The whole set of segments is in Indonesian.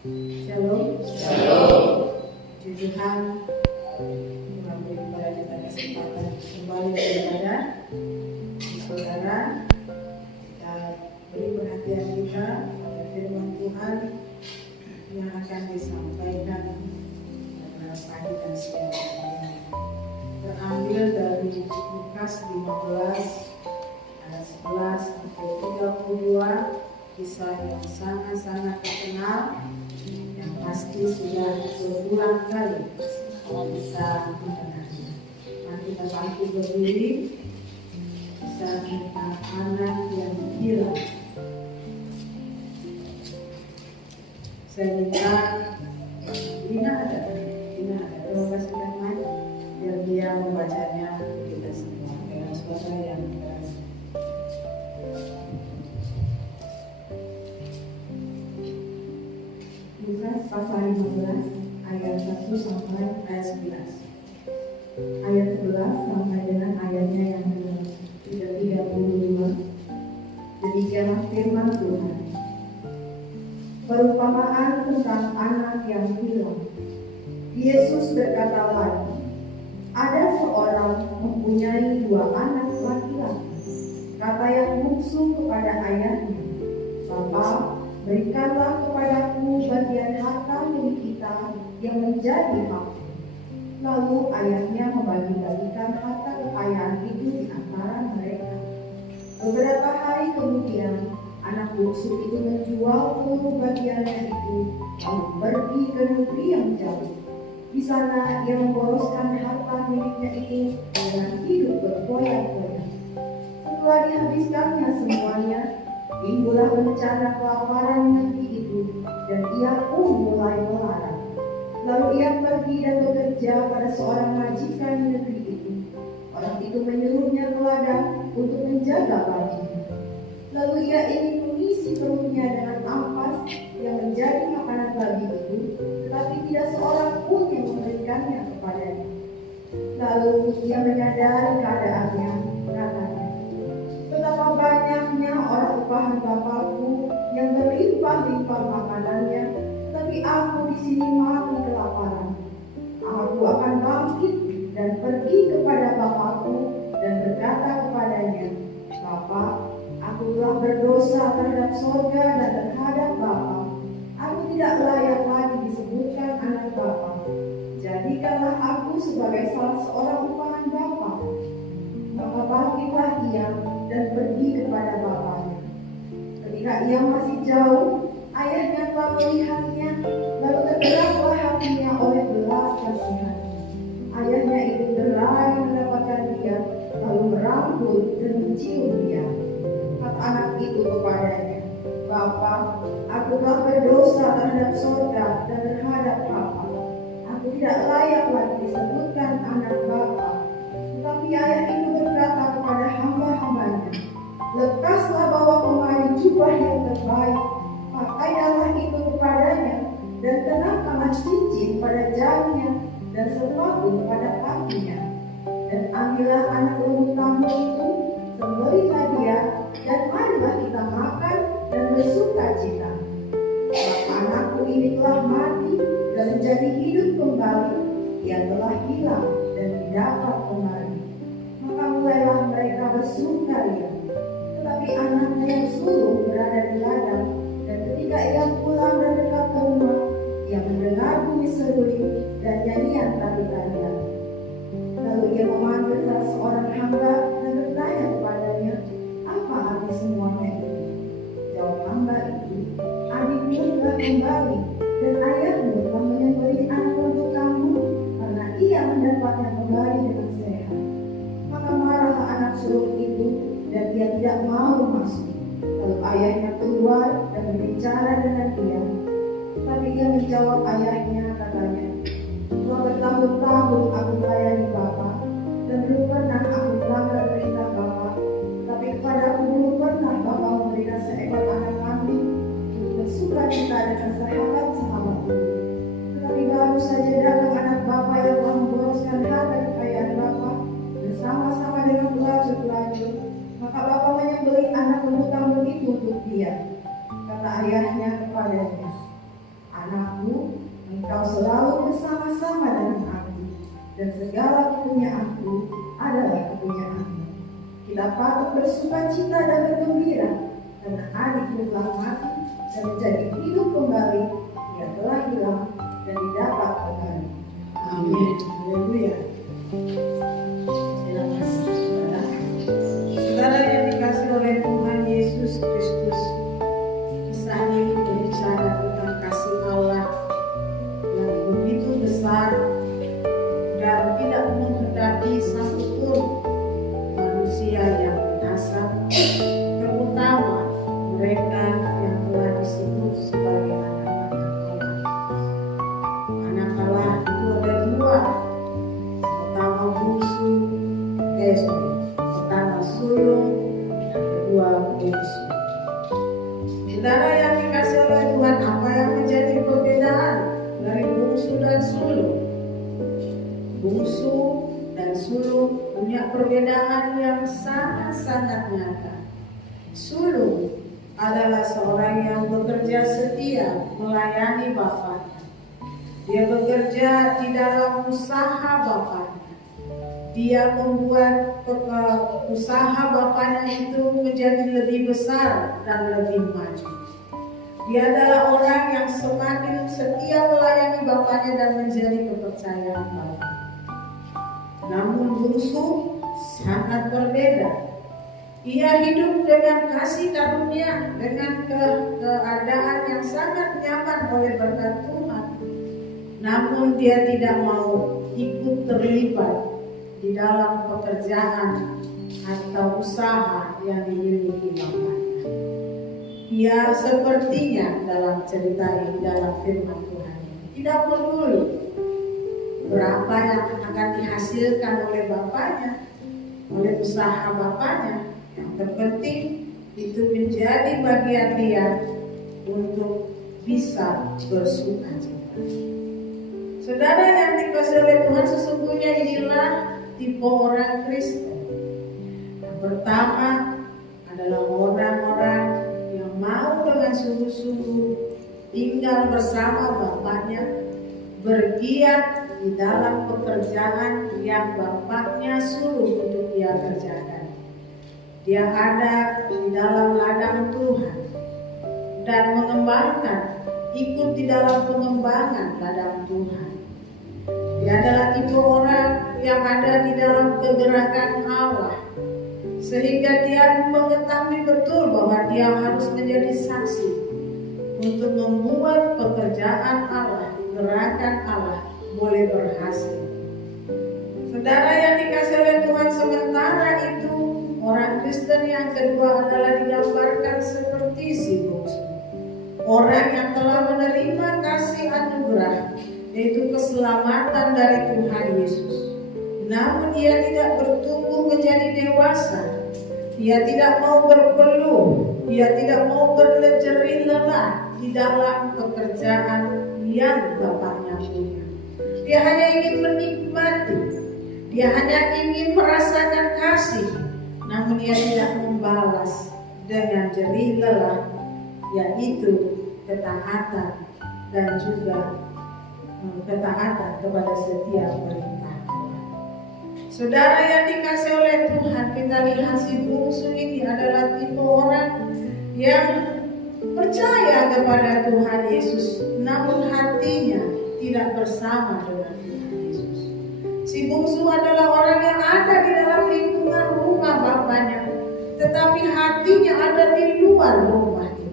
Shalom. Shalom. Puji Tuhan, Tuhan beri kepada kita kesempatan kembali beribadah. Saudara, kita beri perhatian kita pada firman Tuhan yang akan disampaikan pada pagi dan siang hari ini. Terambil dari Lukas 15 ayat 11 sampai 32, kisah yang sangat-sangat terkenal yang pasti sudah berulang kali kita mendengarnya. Mari kita bangkit berdiri, kisah tentang anak yang hilang. Saya minta Dina ada, terima kasih teman, biar dia membacanya kita semua dengan suara yang keras. Lukas pasal 15 ayat 1 sampai ayat 11. Ayat 11 sampai dengan ayatnya yang ke-32. Demikianlah firman Tuhan. Perumpamaan tentang anak yang hilang. Yesus berkata lagi, ada seorang mempunyai 2 anak laki-laki. Kata yang bungsu kepada ayahnya, Bapa, berikanlah kepadaku bagian harta milik kita yang menjadi hakku. Lalu ayahnya membagi-bagikan harta kekayaan itu di antara mereka. Beberapa hari kemudian, anak bungsu itu menjual seluruh bagiannya itu, lalu pergi ke negeri yang jauh. Di sana ia memboroskan harta miliknya itu dengan hidup berfoya-foya. Setelah dihabiskannya semuanya, timbullah bencana kelaparan negeri itu, dan ia pun mulai melarat. Lalu ia pergi dan bekerja pada seorang majikan di negeri itu. Orang itu menyuruhnya ke ladang untuk menjaga babinya. Lalu ia ingin mengisi perutnya dengan ampas yang menjadi makanan babi itu, tetapi tidak seorang pun yang memberikannya kepadanya. Lalu ia menyadari keadaannya, katanya, betapa banyaknya orang upahan Bapakku yang berlimpah-limpah makanannya, tetapi aku di sini mati kelaparan. Aku akan bangkit dan pergi kepada Bapakku dan berkata kepadanya, Bapa, aku telah berdosa terhadap sorga dan terhadap Bapa. Aku tidak layak lagi disebutkan anak Bapa. Jadikanlah aku sebagai salah seorang upahan Bapa. Maka bangkitlah ia dan pergi kepada bapaknya. Ketika ia masih jauh, ayahnya telah melihatnya, lalu tergeraklah hatinya oleh belas kasihan. Ayahnya itu berlari mendapatkan dia, lalu merangkul dan mencium dia. Kata anak itu kepadanya, Bapa, aku telah berdosa terhadap sorga dan terhadap Bapa. Aku tidak layak lagi disebutkan anak Bapa. Tetapi ayah itu berkata kepada hamba-hambanya, lekaslah bawa kemari jubah yang terbaik, pakaianlah itu kepadanya, dan kenakanlah cincin pada jarinya, dan sepatu pada kakinya. Dan ambillah anak lembu tambur itu, sembelihlah dia, dan marilah kita makan dan bersuka cita. Sebab anakku ini telah mati dan menjadi hidup kembali, ia telah hilang dan didapat kembali. Maka mulailah mereka bersukaria. Tetapi anaknya yang sulung berada di ladang, dan ketika ia pulang dan dekat ke rumah, ia mendengar bunyi seruling dan nyanyian tari-tarian. Lalu ia memanggil salah seorang hamba dan bertanya kepadanya, apa arti semuanya itu? Jawab hamba itu, adikmu telah kembali, dan ayahmu telah menyembelih anak lembu kamu, karena ia mendapatnya kembali dengan sehat. Maka marahlah anak sulung itu, dan dia tidak mau masuk. Lalu ayahnya keluar dan berbicara dengan dia. Tapi dia menjawab ayahnya, katanya, telah bertahun-tahun aku melayani Bapa, dan belum pernah aku melanggar perintah Bapa. Tapi kepadaku belum pernah Bapa memberikan seekor anak kambing untuk bersuka cita dengan sahabat-sahabatku. Tetapi baru saja datang anak Bapa yang telah memboroskan harta kekayaan Bapa bersama-sama dengan pelacur-pelacur. Maka Bapa menyembelih anak lembu tambur itu untuk dia. Kata ayahnya kepadanya, anak Engkau selalu bersama-sama dengan aku, dan segala kepunyaanku adalah kepunyaanmu. Kita patut bersukacita dan bergembira, karena adikmu telah mati dan menjadi hidup kembali. Ia telah hilang dan didapat kembali. Amin. Haleluya. Silakan saudara. Saudara yang dikasih oleh Tuhan Yesus Kristus, kisah ini berbicara tentang kasih Allah yang begitu besar dan tidak menghendaki satupun manusia yang binasa, terutama mereka yang telah disebut sebagai anak Allah. Anak Allah itu ada dua. Pertama sulung, yang kedua bungsu. Saudara yang dikasih oleh Tuhan, apa yang menjadi perbedaan dari bungsu dan sulung? Bungsu dan sulung punya perbedaan yang sangat-sangat nyata. Sulung adalah seorang yang bekerja setia melayani bapaknya. Dia bekerja di dalam usaha bapaknya. Dia membuat usaha bapaknya itu menjadi lebih besar dan lebih maju. Dia adalah orang yang semakin setia melayani bapaknya dan menjadi kepercayaan bapak. Namun bungsu sangat berbeda. Ia hidup dengan kasih karunia, dengan keadaan yang sangat nyaman oleh berkat Tuhan. Namun dia tidak mau ikut terlibat di dalam pekerjaan atau usaha yang dimiliki bapaknya. Ia sepertinya dalam cerita ini, dalam firman Tuhan, tidak peduli berapa yang akan dihasilkan oleh bapaknya, oleh usaha bapaknya. Yang terpenting itu menjadi bagian dia untuk bisa bersukacita. Saudara yang dikasihi oleh Tuhan, sesungguhnya inilah tipe orang Kristen. Yang pertama adalah orang-orang yang mau dengan sungguh-sungguh tinggal bersama bapaknya, bergiat di dalam pekerjaan yang bapaknya suruh untuk dia kerjakan. Dia ada di dalam ladang Tuhan dan ikut di dalam pengembangan ladang Tuhan. Dia adalah tipe orang yang ada di dalam kegerakan Allah, sehingga dia mengetahui betul bahwa dia harus menjadi saksi untuk membuat pekerjaan Allah, gerakan Allah boleh berhasil. Saudara yang dikasihi oleh Tuhan, sementara itu orang Kristen yang kedua adalah digambarkan seperti si bungsu, orang yang telah menerima kasih anugerah, yaitu keselamatan dari Tuhan Yesus. Namun ia tidak bertumbuh menjadi dewasa. Ia tidak mau berpeluh. Ia tidak mau berjerih lelah di dalam pekerjaan yang bapaknya punya. Dia hanya ingin menikmati. Dia hanya ingin merasakan kasih. Namun ia tidak membalas dengan jerih lelah, yaitu ketaatan dan juga ketaatan kepada setiap perintah Allah. Saudara yang dikasihi oleh Tuhan, kita lihat si bungsu ini adalah tipe orang yang percaya kepada Tuhan Yesus, namun hatinya tidak bersama dengan Tuhan Yesus. Si bungsu adalah orang yang ada di dalam lingkungan rumah bapaknya, tetapi hatinya ada di luar rumah itu.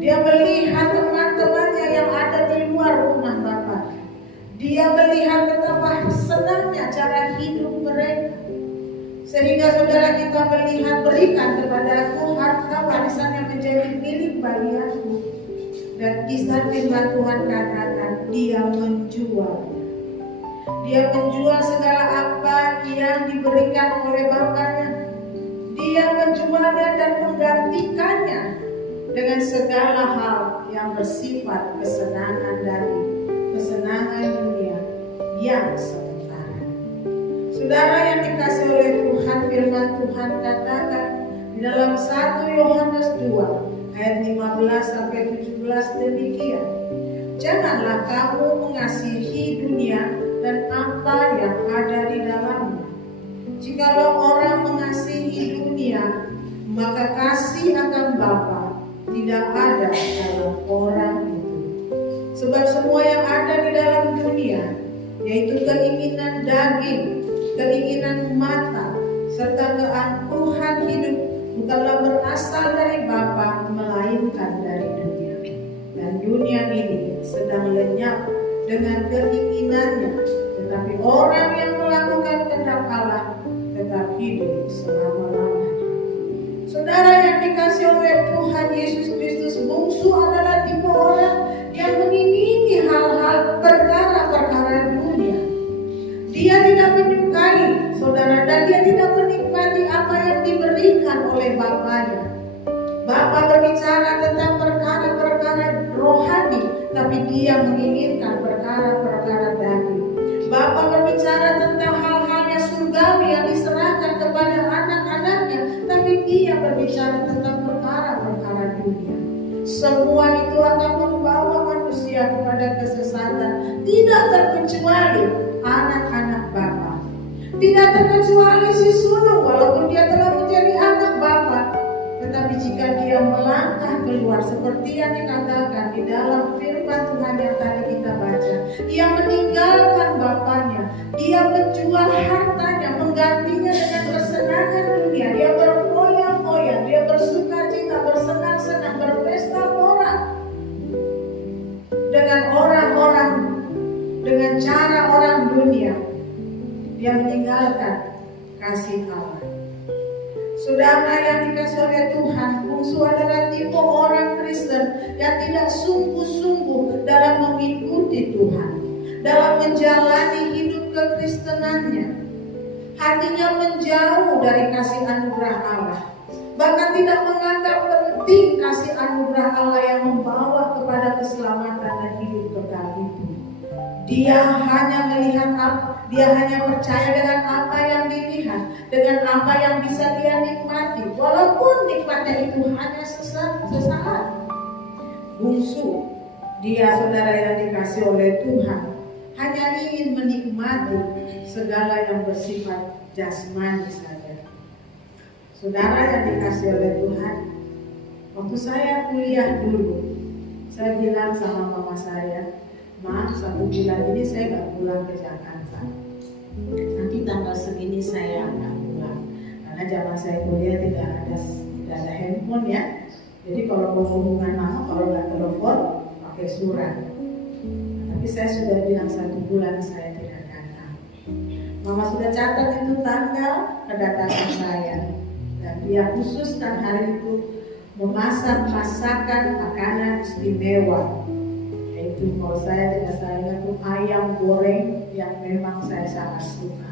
Dia melihat teman-temannya yang ada di luar rumah bapaknya. Dia melihat betapa senangnya cara hidup mereka. Sehingga saudara kita melihat, berikan kepadaku harta warisan yang menjadi milik bagi aku. Dan kisah firman Tuhan katakan dia menjual. Dia menjual segala apa yang diberikan oleh bapaknya. Dia menjualnya dan menggantikannya dengan segala hal yang bersifat kesenangan dunia yang sementara. Saudara yang dikasihi oleh Tuhan, firman Tuhan katakan di dalam 1 Yohanes 2 ayat 15 sampai 17 demikian. Janganlah kamu mengasihi dunia dan apa yang ada di dalamnya. Jikalau orang mengasihi dunia, maka kasih akan Bapa tidak ada dalam orang itu. Sebab semua yang ada di dalam dunia, yaitu keinginan daging, keinginan mata, serta keangkuhan hidup, bukanlah berasal dari Bapa, melainkan dari dunia. Dan dunia ini sedang lenyap dengan keinginannya, tetapi orang yang melakukan kehendak Allah tetap hidup selama-lamanya. Saudara yang dikasihi oleh Tuhan Yesus Kristus, bungsu adalah tipe orang yang mengingini hal-hal perkara-perkara dunia. Dia tidak menyukai, saudara, dan dia tidak menikmati apa yang diberikan oleh Bapaknya. Bapa berbicara tentang perkara-perkara rohani, tapi dia menginginkan perkara-perkara daging. Bapa berbicara tentang hal-hal yang surgawi yang diserahkan kepada anak-anaknya, tapi dia berbicara tentang perkara-perkara dunia. Semua itu akan membawa manusia kepada kesesatan, tidak terkecuali anak-anak Bapa. Tidak terkecuali si sulung, walaupun dia telah menjadi anak Bapa. Tetapi jika dia melangkah keluar seperti yang dikatakan di dalam firman Tuhan yang tadi kita baca, dia meninggalkan bapaknya, dia menjual hartanya, menggantinya dengan kesenangan dunia, dia berfoya-foya, dia bersuka cita, bersenang-senang, berpesta pora dengan orang-orang, dengan cara orang dunia. Dia meninggalkan kasih Allah. Saudara yang dikasihi oleh Tuhan, bungsu adalah tipe orang Kristen yang tidak sungguh-sungguh dalam mengikuti Tuhan, dalam menjalani hidup kekristenannya. Hatinya menjauh dari kasih anugerah Allah, bahkan tidak menganggap penting kasih anugerah Allah yang membawa kepada keselamatan dan hidup kekal itu. Dia hanya melihat apa, dia hanya percaya dengan apa yang dilihat, dengan apa yang bisa dia nikmati, walaupun nikmatnya itu hanya sesaat. Bungsu, dia saudara yang dikasihi oleh Tuhan, hanya ingin menikmati segala yang bersifat jasmani saja. Saudara yang dikasihi oleh Tuhan, waktu saya kuliah dulu, saya bilang sama mama saya, "Ma, 1 bulan ini saya gak pulang ke Jakarta. Nanti tanggal segini saya akan pulang." Karena zaman saya kuliah tidak ada handphone ya. Jadi kalau mau hubungan mama, kalau gak telepon, pakai surat. Tapi saya sudah bilang 1 bulan saya tidak datang. Mama sudah catat itu tanggal kedatangan saya. Dan dia khususkan hari itu memasak masakan makanan istimewa. Itu kalau saya tidak salah itu ayam goreng yang memang saya sangat suka.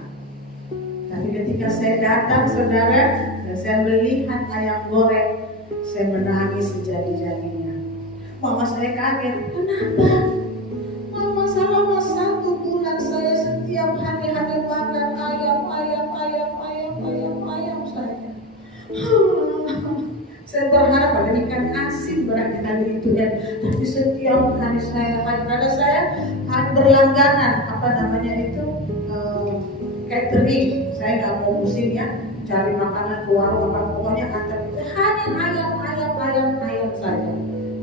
Tapi ketika saya datang saudara dan saya melihat ayam goreng, saya menangis sejadi-jadinya. Mama saya kaget, kenapa? Mama selama 1 bulan saya setiap hari hanya makan ayam saja. Saya berharap ada ikan asin barangkali itu ya. Tapi setiap hari saya berlangganan catering. Saya nggak mau musim ya, cari makanan ke warung apa pokoknya antar itu hanya ayam saja.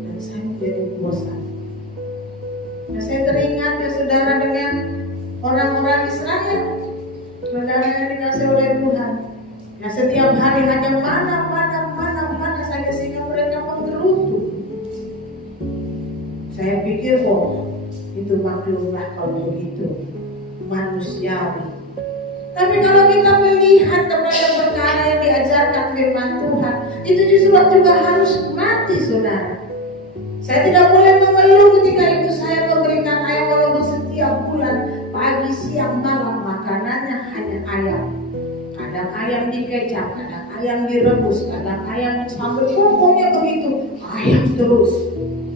Dan saya menjadi bosan. Nah, saya teringat ya saudara dengan orang-orang Israel, saudara yang dikasihi oleh Tuhan. Nah, setiap hari hanya mana saja sehingga mereka menggerutu. Saya pikir itu maklumlah kalau begitu, manusiawi. Tapi kalau kita melihat kepada perkara yang diajarkan firman Tuhan, itu justru juga harus mati saudara. Saya tidak boleh mengeluh ketika ibu saya memberikan ayam walaupun setiap bulan pagi, siang, malam makanannya hanya ayam. Kadang ayam dikecap, kadang ayam direbus, kadang ayam sambal, pokoknya begitu, ayam terus.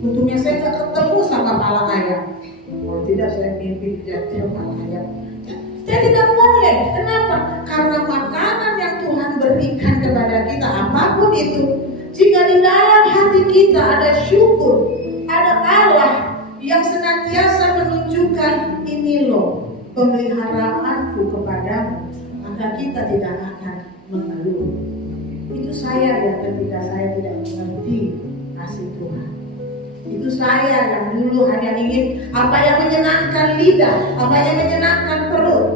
Untungnya saya tidak ketemu sama kepala ayam. Kalau tidak saya mimpi jatuh kepala ayam. Saya tidak boleh. Kenapa? Karena makanan yang Tuhan berikan kepada kita, apapun itu, jika di dalam hati kita ada syukur, ada Allah yang senantiasa menunjukkan, ini loh pemeliharaanku kepadamu, maka kita tidak akan mengeluh. Itu saya yang ketika saya tidak mengerti kasih Tuhan. Itu saya yang dulu hanya ingin apa yang menyenangkan lidah, apa yang menyenangkan perut.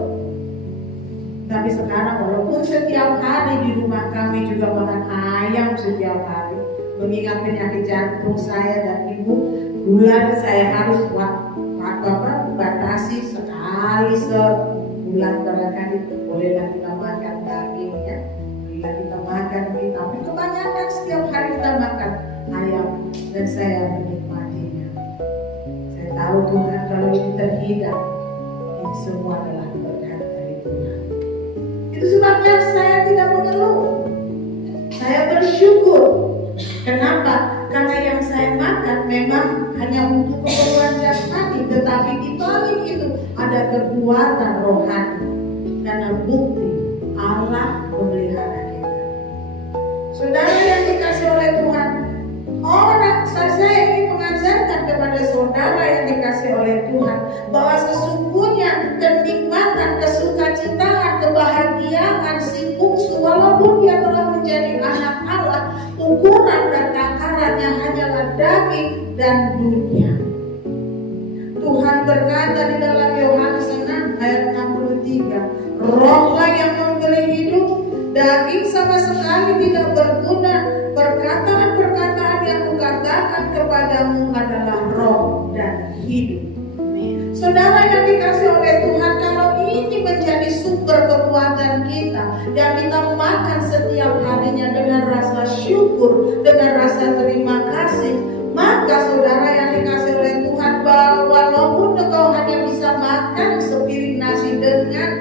Tapi sekarang walaupun setiap hari di rumah kami juga makan ayam setiap hari, mengingat penyakit jantung saya dan ibu, bulan saya harus batasi sekali sebulan barangkali bolehlah kita makan daging ya, bolehlah kita makan mie, tapi kebanyakan setiap hari kita makan ayam dan saya menikmatinya. Saya tahu Tuhan kalau ini terhidang, ini semua adalah berkat dari Tuhan. Itu sebabnya saya tidak mengeluh, saya bersyukur. Kenapa? Karena yang saya makan memang hanya untuk keperluan jasmani, tetapi di balik itu ada kekuatan rohani. Karena bukti Allah memelihara kita. Saudara yang dikasih oleh Tuhan, saya ingin mengajarkan kepada saudara yang dikasih oleh Tuhan bahwa sesungguhnya kenikmatan, kesukacitaan, kebahagiaan si bungsu, walaupun dia telah menjadi anak Allah, ukuran dan takarannya hanyalah daging dan dunia. Tuhan berkata di dalam Yohanes 6 ayat 63, rohlah yang memberi hidup, daging sama sekali tidak berguna. Perkataan-perkataan yang kukatakan kepadamu adalah roh dan hidup. Saudara yang dikasih oleh Tuhan, kalau ini menjadi sumber kekuatan kita yang kita makan setiap harinya dengan rasa syukur, dengan rasa terima kasih, maka saudara yang dikasih oleh Tuhan, bahwa walaupun engkau hanya bisa makan sepiring nasi dengan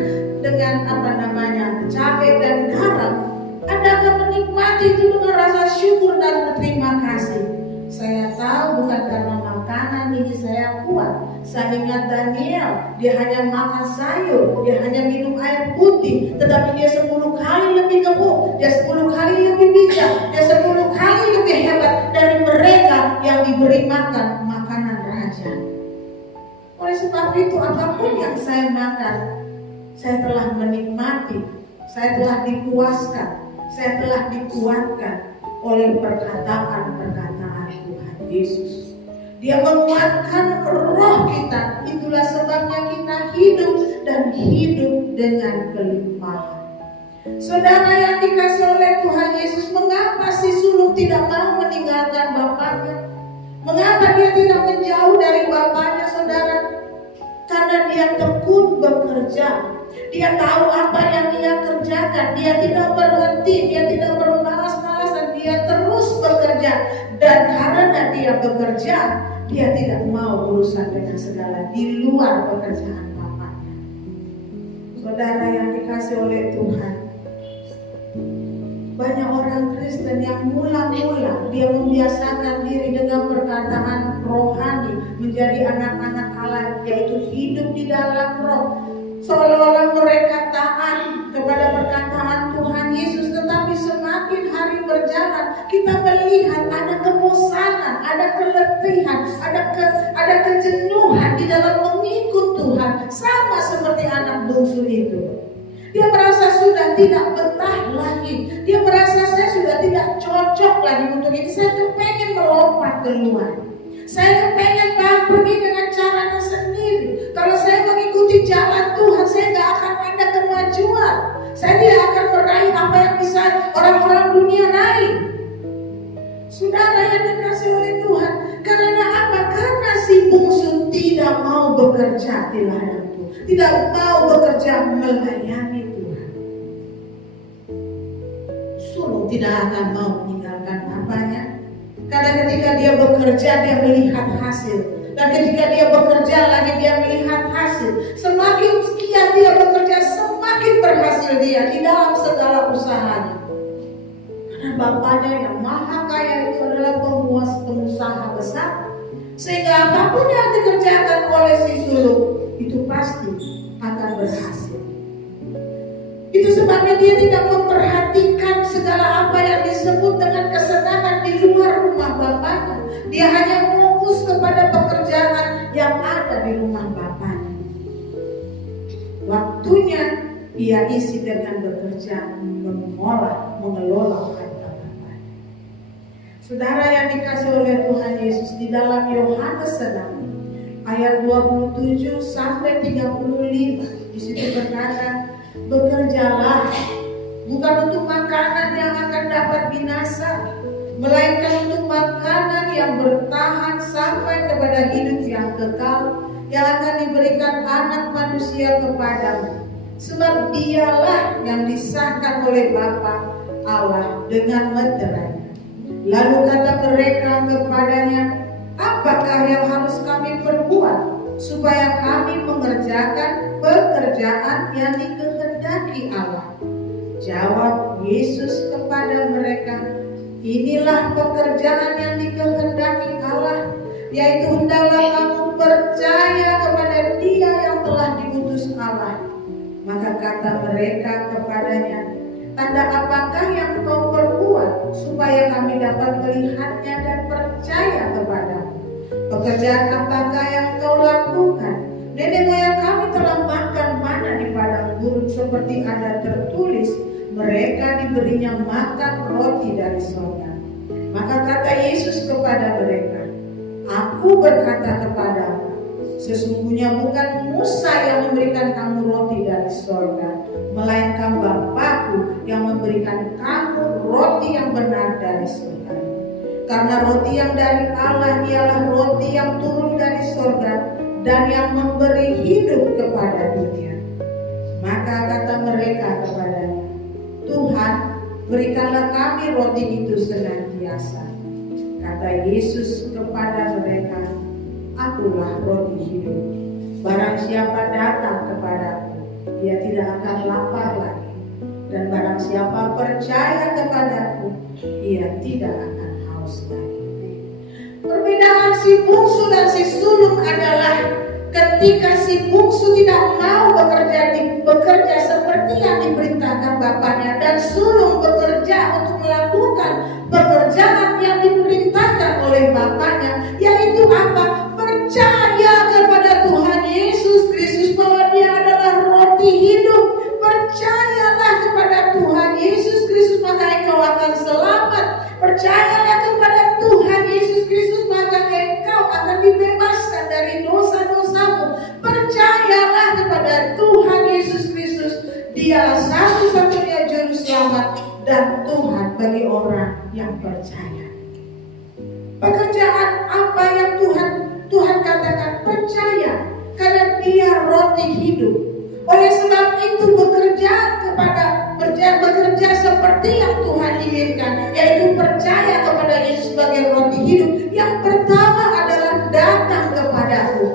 cabai dan garam, Anda akan menikmati itu dengan rasa syukur dan berterima kasih. Saya tahu bukan karena makanan ini saya kuat. Saya ingat Daniel, dia hanya makan sayur, dia hanya minum air putih, tetapi dia 10 kali lebih gemuk, dia 10 kali lebih bijak, dia 10 kali lebih hebat dari mereka yang diberi makan makanan raja. Oleh sebab itu, apapun yang saya makan, saya telah menikmati, saya telah dipuaskan, saya telah dikuatkan oleh perkataan-perkataan Tuhan Yesus. Dia menguatkan roh kita. Itulah sebabnya kita hidup dan hidup dengan kelimpahan. Saudara yang dikasih oleh Tuhan Yesus, mengapa si sulung tidak mau meninggalkan bapaknya? Mengapa dia tidak menjauh dari bapaknya, saudara? Karena dia tekun bekerja. Dia tahu apa yang dia kerjakan. Dia tidak berhenti, dia tidak bermalas-malasan, dia terus bekerja. Dan karena dia bekerja, dia tidak mau urusan dengan segala di luar pekerjaan bapaknya. Saudara yang dikasih oleh Tuhan, banyak orang Kristen yang mula-mula dia membiasakan diri dengan perkataan rohani, menjadi anak-anak Allah, yaitu hidup di dalam roh. Seolah-olah mereka taat kepada perkataan Tuhan Yesus, tetapi semakin hari berjalan, kita melihat ada kebosanan, ada keletihan, ada kejenuhan di dalam mengikut Tuhan, sama seperti anak bungsu itu. Dia merasa sudah tidak betah lagi, dia merasa saya sudah tidak cocok lagi untuk ini, saya kepengen melompat keluar. Saya kepengen pergi dengan caranya sendiri. Kalau saya mengikuti jalan Tuhan, saya tidak akan ada kemajuan. Saya tidak akan meraih apa yang bisa orang-orang dunia raih. Saudara yang dikasih oleh Tuhan, karena apa? Karena si bungsu tidak mau bekerja di ladang Tuhan, tidak mau bekerja melayani Tuhan. Sulung tidak akan mau meninggalkan bapaknya. Karena ketika dia bekerja, dia melihat hasil. Dan ketika dia bekerja lagi, dia melihat hasil. Semakin giat dia bekerja, semakin berhasil dia di dalam segala usahanya. Karena bapaknya yang maha kaya itu adalah pengusaha besar. Sehingga apapun yang dikerjakan oleh si sulung, itu pasti akan berhasil. Itu sebabnya dia tidak memperhatikan segala apa yang disebut dengan kesenangan di luar rumah bapaknya. Dia hanya fokus fokus kepada pekerjaan yang ada di rumah Bapaknya. Waktunya ia isi dengan bekerja, mengelola harta Bapaknya. Saudara yang dikasih oleh Tuhan Yesus, di dalam Yohanes 6 ayat 27 sampai 35, di situ berkata, bekerjalah bukan untuk makanan yang akan dapat binasa, melainkan untuk makanan yang bertahan sampai kepada hidup yang kekal, yang akan diberikan Anak Manusia kepadamu. Sebab dialah yang disahkan oleh Bapa Allah dengan meterai. Lalu kata mereka kepadanya, apakah yang harus kami perbuat supaya kami mengerjakan pekerjaan yang dikehendaki Allah? Jawab Yesus kepada mereka, inilah pekerjaan yang dikehendaki Allah, yaitu hendaklah kamu percaya kepada Dia yang telah diutus Allah. Maka kata mereka kepadanya, tanda apakah yang kau perbuat supaya kami dapat melihatnya dan percaya kepadamu? Pekerjaan apakah yang kau lakukan? Nenek moyang kami telah makan mana di padang gurun, seperti ada tertulis, mereka diberinya makan roti dari surga. Maka kata Yesus kepada mereka, aku berkata kepadamu, sesungguhnya bukan Musa yang memberikan kamu roti dari surga, melainkan Bapa-Ku yang memberikan kamu roti yang benar dari surga. Karena roti yang dari Allah ialah roti yang turun dari surga dan yang memberi hidup kepada dunia. Maka kata mereka kepadanya, Tuhan, berikanlah kami roti itu senantiasa. Kata Yesus kepada mereka, akulah roti hidup. Barang siapa datang kepadaku, dia tidak akan lapar lagi. Dan barang siapa percaya kepadaku, ia tidak akan haus lagi. Perbedaan si bungsu dan si sulung adalah ketika si bungsu tidak mau bekerja seperti yang diperintahkan bapaknya, dan sulung bekerja untuk melakukan pekerjaan yang diperintahkan oleh bapaknya, yaitu apa? Percaya kepada Tuhan Yesus Kristus bahwa Dia adalah roti hidup. Percayalah kepada Tuhan Yesus Kristus, maka engkau akan selamat. Percayalah kepada Tuhan Yesus Kristus, maka engkau akan dibebaskan dari dosa-dosamu. Percayalah kepada Tuhan Yesus Kristus, Dialah satu-satunya juru selamat dan Tuhan bagi orang yang percaya. Pekerjaan apa yang Tuhan katakan? Percaya, karena Dia roti hidup. Oleh sebab itu bekerja seperti yang Tuhan inginkan, yaitu percaya kepada Yesus sebagai roti hidup. Yang pertama adalah datang kepadaku.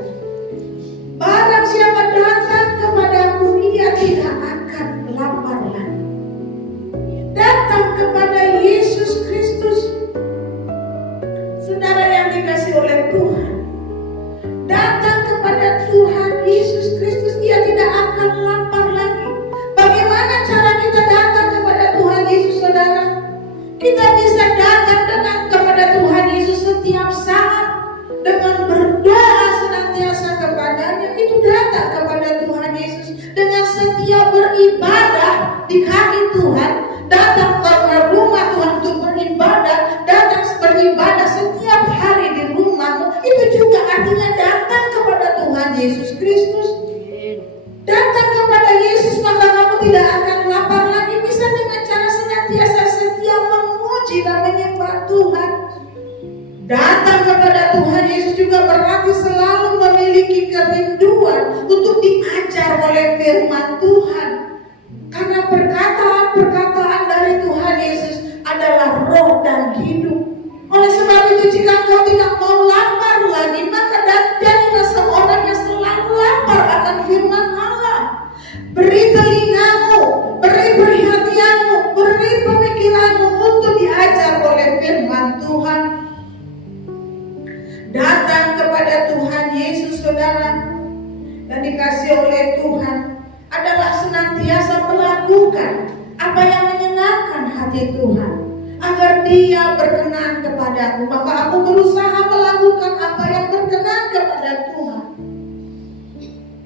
Barang siapa datang kepadaku, ia tidak akan lapar lagi. Datang kepada Yesus Kristus. Saudara yang dikasihi oleh Tuhan, datang kepada Tuhan Yesus Kristus, ia tidak akan lapar lagi. Bagaimana cara kita datang kepada Tuhan Yesus, saudara? Kita bisa datang kepada Tuhan Yesus setiap saat dengan berdoa senantiasa kepadanya. Itu datang kepada Tuhan Yesus dengan setia beribadah di kaki Tuhan, datang ke rumah Tuhan untuk beribadah, datang beribadah setiap hari di rumahmu. Itu juga artinya datang kepada Tuhan Yesus Kristus. Datang kepada Yesus, maka kamu tidak akan lapar lagi. Bisa dengan cara senantiasa setia memuji dan menyembah Tuhan. Datang kepada Tuhan Yesus juga berarti selalu memiliki kerinduan untuk diajar oleh firman Tuhan. Karena perkataan dari Tuhan Yesus adalah roh dan hidup. Oleh sebab itu, jika kau tidak mau lapar lagi, maka jadilah seorang yang selalu lapar akan firman Allah. Beri telingamu, beri perhatianmu, beri pemikiranmu untuk diajar oleh firman Tuhan. Datang kepada Tuhan Yesus, saudara, dan dikasih oleh Tuhan adalah senantiasa melakukan apa yang menyenangkan hati Tuhan. agar Dia berkenan kepadaku. Maka aku berusaha melakukan apa yang berkenan kepada Tuhan.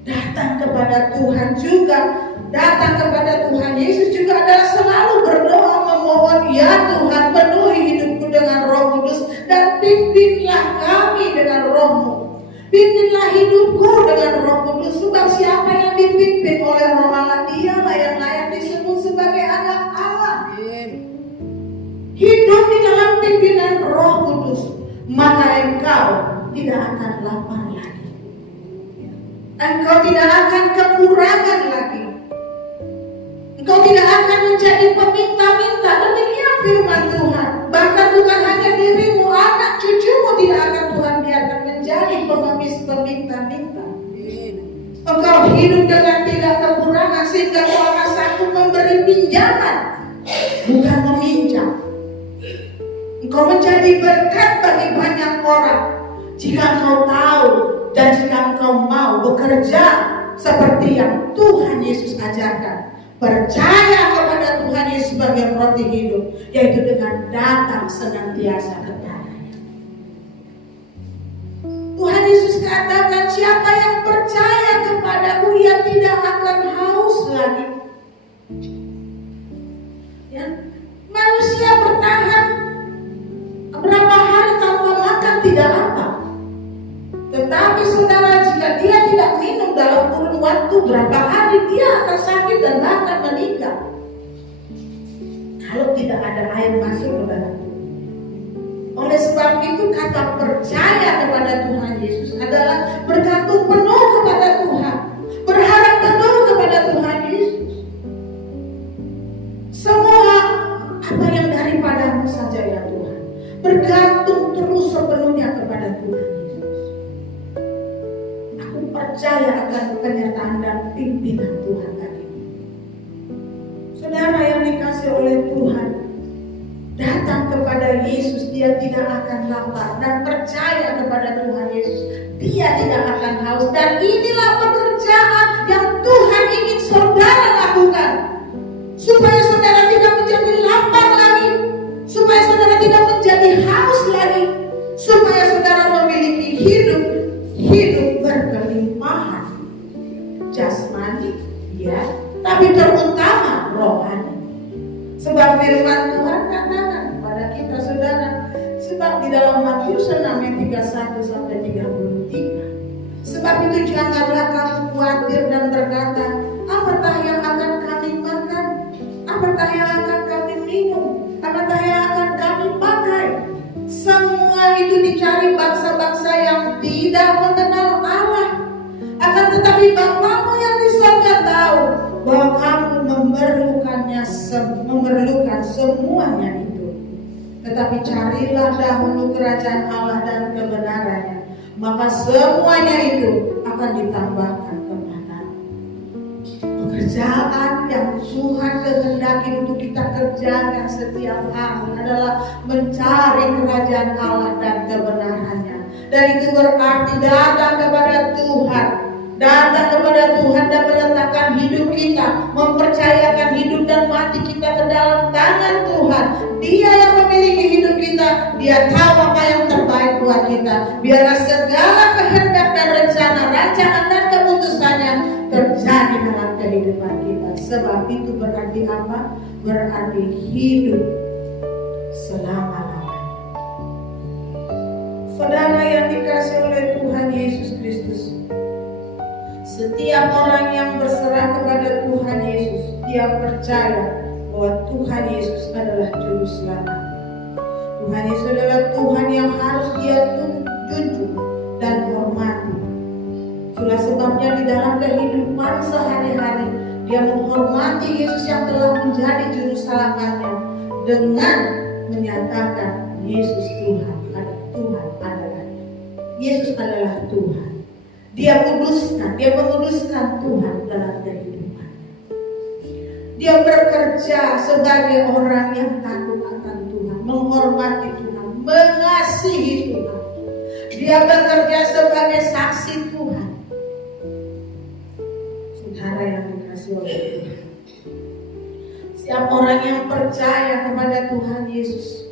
Datang kepada Tuhan juga, datang kepada Tuhan Yesus juga adalah selalu berdoa memohon, ya Tuhan, penuhi hidupku dengan Roh Kudus dan pimpinlah kami dengan Roh-Mu. Pimpinlah hidupku dengan Roh Kudus, sebab siapa yang dipimpin oleh Roh Allah, dialah yang layak disebut sebagai anak Allah. Hidup di dalam pimpinan Roh Kudus, maka engkau tidak akan lapar lagi. Engkau tidak akan kekurangan lagi. Engkau tidak akan menjadi peminta-minta. Demikian firman Tuhan. Bahkan bukan hanya dirimu, anak cucumu tidak akan Tuhan biarkan menjadi pengemis peminta-minta. Engkau hidup dengan tidak kekurangan, sehingga kau akan sanggup memberi pinjaman, bukan meminjam. Engkau menjadi berkat bagi banyak orang jika engkau tahu dan jika engkau mau bekerja seperti yang Tuhan Yesus ajarkan. Percaya kepada Tuhan Yesus sebagai roti hidup, yaitu dengan datang senantiasa kepadanya. Tuhan Yesus katakan, siapa yang percaya kepadaku, ia tidak akan haus lagi. Ya, manusia bertahan berapa hari tanpa makan tidak apa. Tetapi saudara, jika dia tidak minum dalam kurun waktu berapa hari, dia akan sakit dan bahkan meninggal. Kalau tidak ada air masuk ke dalam tubuh. Oleh sebab itu, kata percaya kepada Tuhan Yesus adalah bergantung penuh kepada Tuhan, berharap penuh kepada Tuhan Yesus. Semua apa yang daripadamu saja ya Tuhan, bergantung terus sepenuhnya kepada Tuhan Yesus. Aku percaya akan penyertaan dan pimpinan Tuhan tadi. Saudara yang dikasih oleh Tuhan, datang kepada Yesus, dia tidak akan lapar, dan percaya kepada Tuhan Yesus, dia tidak akan haus. Dan inilah pekerjaan yang Tuhan ingin saudara lakukan, supaya saudara tidak menjadi lapar lagi, supaya saudara tidak menjadi haus lagi, supaya saudara memiliki hidup berkelimpahan jasmani, ya, tapi terutama rohani. Sebab firman Tuhan katakan kepada kita, saudara, sebab di dalam Matius 6 ayat 31 sampai 33, sebab itu janganlah kamu khawatir dan berkata, apakah yang akan kami makan, apakah yang akan kami minum, apakah yang akan kami pakai. Semua itu dicari bangsa-bangsa yang tidak mengenal Allah. Akan tetapi Bapamu yang di surga tahu bahwa kamu memerlukan semuanya itu. Tetapi carilah dahulu kerajaan Allah dan kebenarannya, maka semuanya itu akan ditambahkan kepadamu. Pekerjaan yang Tuhan kehendaki untuk kita kerjakan setiap hari adalah mencari kerajaan Allah dan kebenarannya. Dan itu berarti datang kepada Tuhan, datang kepada Tuhan dan meletakkan hidup kita, mempercayakan hidup dan mati kita ke dalam tangan Tuhan. Dia yang memiliki hidup kita, dia tahu apa yang terbaik buat kita. Biarlah segala kehendak dan rencana, rancangan dan keputusannya terjadi dalam kehidupan kita. Sebab itu berarti apa? Berarti hidup selama-lamanya. Saudara yang dikasih oleh Tuhan Yesus Kristus, setiap orang yang berserah kepada Tuhan Yesus, dia percaya bahwa Tuhan Yesus adalah juru selamat. Tuhan Yesus adalah Tuhan yang harus dia junjung dan hormati. Itulah sebabnya di dalam kehidupan sehari-hari dia menghormati Yesus yang telah menjadi juru selamatnya dengan menyatakan Yesus Tuhan adalah Yesus adalah Tuhan. Dia menguduskan Tuhan dalam kehidupan. Dia bekerja sebagai orang yang takut akan Tuhan, menghormati Tuhan, mengasihi Tuhan. Dia bekerja sebagai saksi Tuhan. Saudara yang dikasihi oleh Tuhan, Setiap orang yang percaya kepada Tuhan Yesus,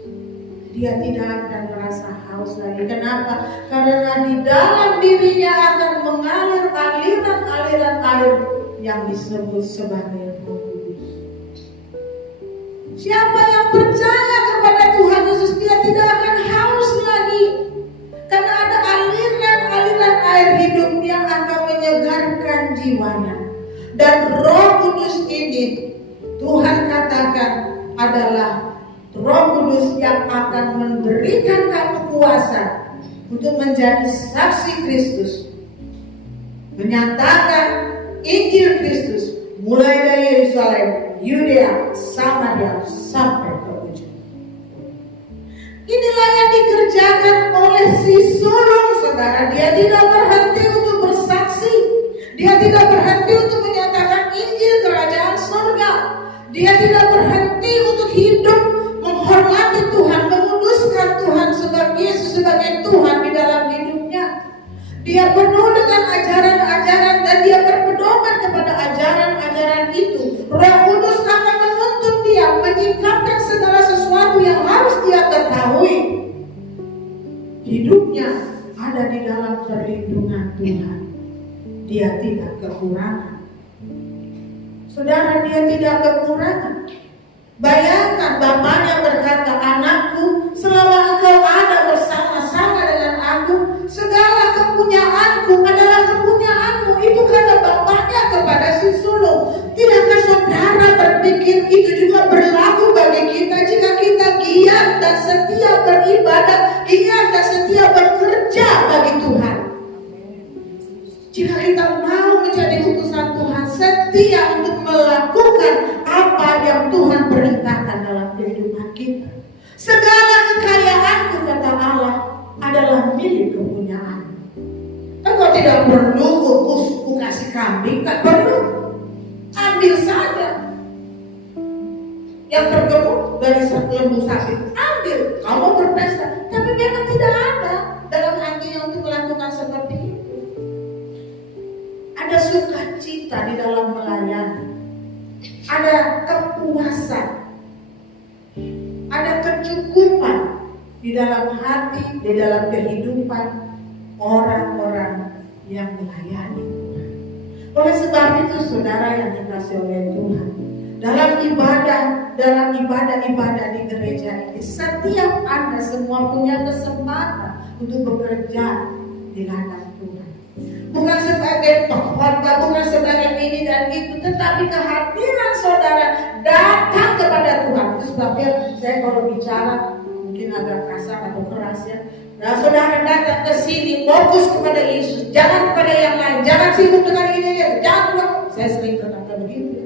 dia tidak akan merasa haus lagi. Kenapa? Karena di dalam dirinya akan mengalir aliran-aliran air yang disebut sebagai Roh Kudus. Siapa yang percaya kepada Tuhan Yesus, dia tidak akan haus lagi. Karena ada aliran-aliran air hidup yang akan menyegarkan jiwanya. Dan Roh Kudus ini Tuhan katakan adalah Roh Kudus yang akan memberikan kamu kuasa untuk menjadi saksi Kristus, menyatakan Injil Kristus mulai dari Yerusalem, Yudea, Samaria sampai ke ujung. Inilah yang dikerjakan oleh si sulung, saudara. Dia tidak berhenti untuk bersaksi, dia tidak berhenti untuk menyatakan Injil kerajaan surga, dia tidak berhenti untuk hidup menghormati Tuhan, menguduskan Tuhan sebagai Yesus sebagai Tuhan di dalam hidupnya. Dia penuh dengan ajaran-ajaran dan dia berpedoman kepada ajaran-ajaran itu. Roh Kudus akan menuntun dia menyingkapkan segala sesuatu yang harus dia ketahui. Hidupnya ada di dalam perlindungan Tuhan. Dia tidak kekurangan. Saudara, dia tidak kekurangan. Bayangkan bapaknya berkata, anakku, selama engkau ada bersama-sama dengan aku, segala kepunyaanku adalah kepunyaanmu. Itu kata bapaknya kepada si sulung. Tidakkah saudara berpikir itu juga berlaku bagi kita jika kita giat dan setia beribadah, giat dan setia bekerja bagi Tuhan? Jika kita mau menjadi utusan Tuhan, setia untuk melakukan apa yang Tuhan perintahkan dalam kehidupan kita. Segala kekayaanku, kata Allah, adalah milik kepunyaan. Engkau tidak perlu ku kasih kambing, tak perlu. Ambil saja. Yang tergemuk dari lembu sapi, ambil. Kamu berpesta, tapi memang tidak ada dalam hatinya untuk melakukan seperti itu. Ada sukacita di dalam melayani, ada kepuasan, ada kecukupan di dalam hati, di dalam kehidupan orang-orang yang melayani Tuhan. Oleh sebab itu, saudara yang dikasihi oleh Tuhan, dalam ibadah di gereja ini, setiap Anda semua punya kesempatan untuk bekerja di hadapan Tuhan. Bukan sebagai pengkhotbah, bukan sebagai ini dan itu, tetapi kehadiran saudara datang kepada Tuhan. Itu sebabnya saya kalau bicara mungkin agak kasar atau keras ya. Nah, saudara datang ke sini fokus kepada Yesus, jangan kepada yang lain, jangan sibuk dengan ini ya, jangan. Saya sering berkata begitu.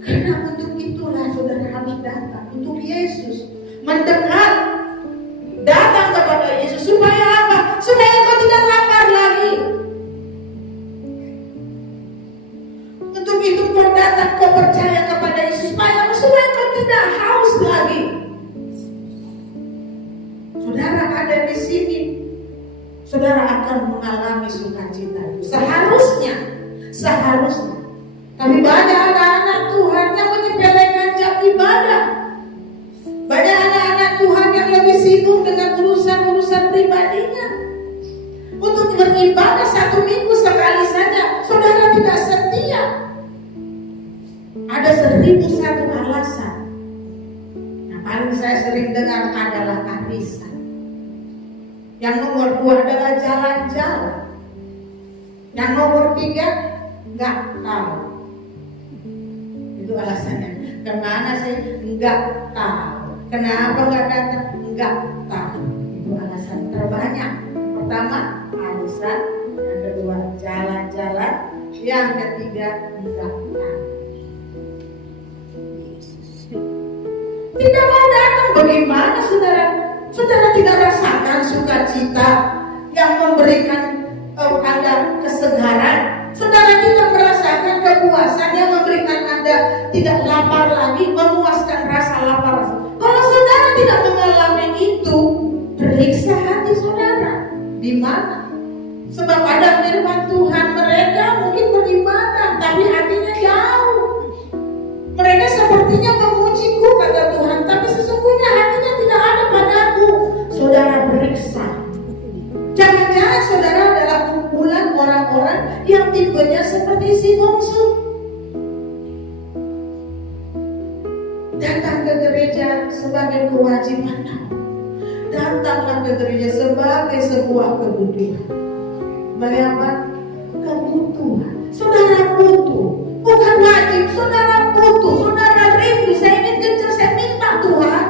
Karena untuk itulah saudara harus datang untuk Yesus, mendekat, datang kepada Yesus supaya apa? Supaya kau tidak lapar lagi. Untuk itu kau datang, kau percaya kepada Yesus supaya kau tidak haus lagi. Saudara ada di sini, saudara akan mengalami sukacita itu. Seharusnya. Tapi banyak anak-anak Tuhan yang menyepelekan jam ibadah. Banyak anak-anak Tuhan yang lebih sibuk dengan urusan-urusan pribadinya. Untuk beribadah 1 minggu sekali saja, saudara tidak setia. Ada 1001 alasan. Yang paling saya sering dengar adalah arisan. Yang nomor 2 adalah jalan-jalan. Yang nomor 3, nggak tahu. Itu alasannya. Kemana saya nggak tahu. Kenapa nggak datang? Nggak tahu. Itu alasan terbanyak. Pertama, arisan. Yang kedua, jalan-jalan. Yang ketiga, nggak tahu. Tidak mau datang, bagaimana saudara? Saudara tidak rasakan sukacita yang memberikan Anda kesegaran. Saudara tidak merasakan kepuasan yang memberikan Anda tidak lapar lagi, memuaskan rasa lapar. Kalau saudara tidak mengalami itu, periksa hati saudara. Di mana? Sebab ada firman Tuhan, mereka mungkin beribadah tapi hatinya jauh. Mereka seperti yang tipenya seperti si bungsu. Datang ke gereja sebagai kewajiban. Datanglah ke gereja sebagai sebuah kebutuhan. Bayangkan kebutuhan. Saudara butuh, bukan wajib. Saudara butuh, saudara rindu. Saya ingin kejar, saya minta Tuhan.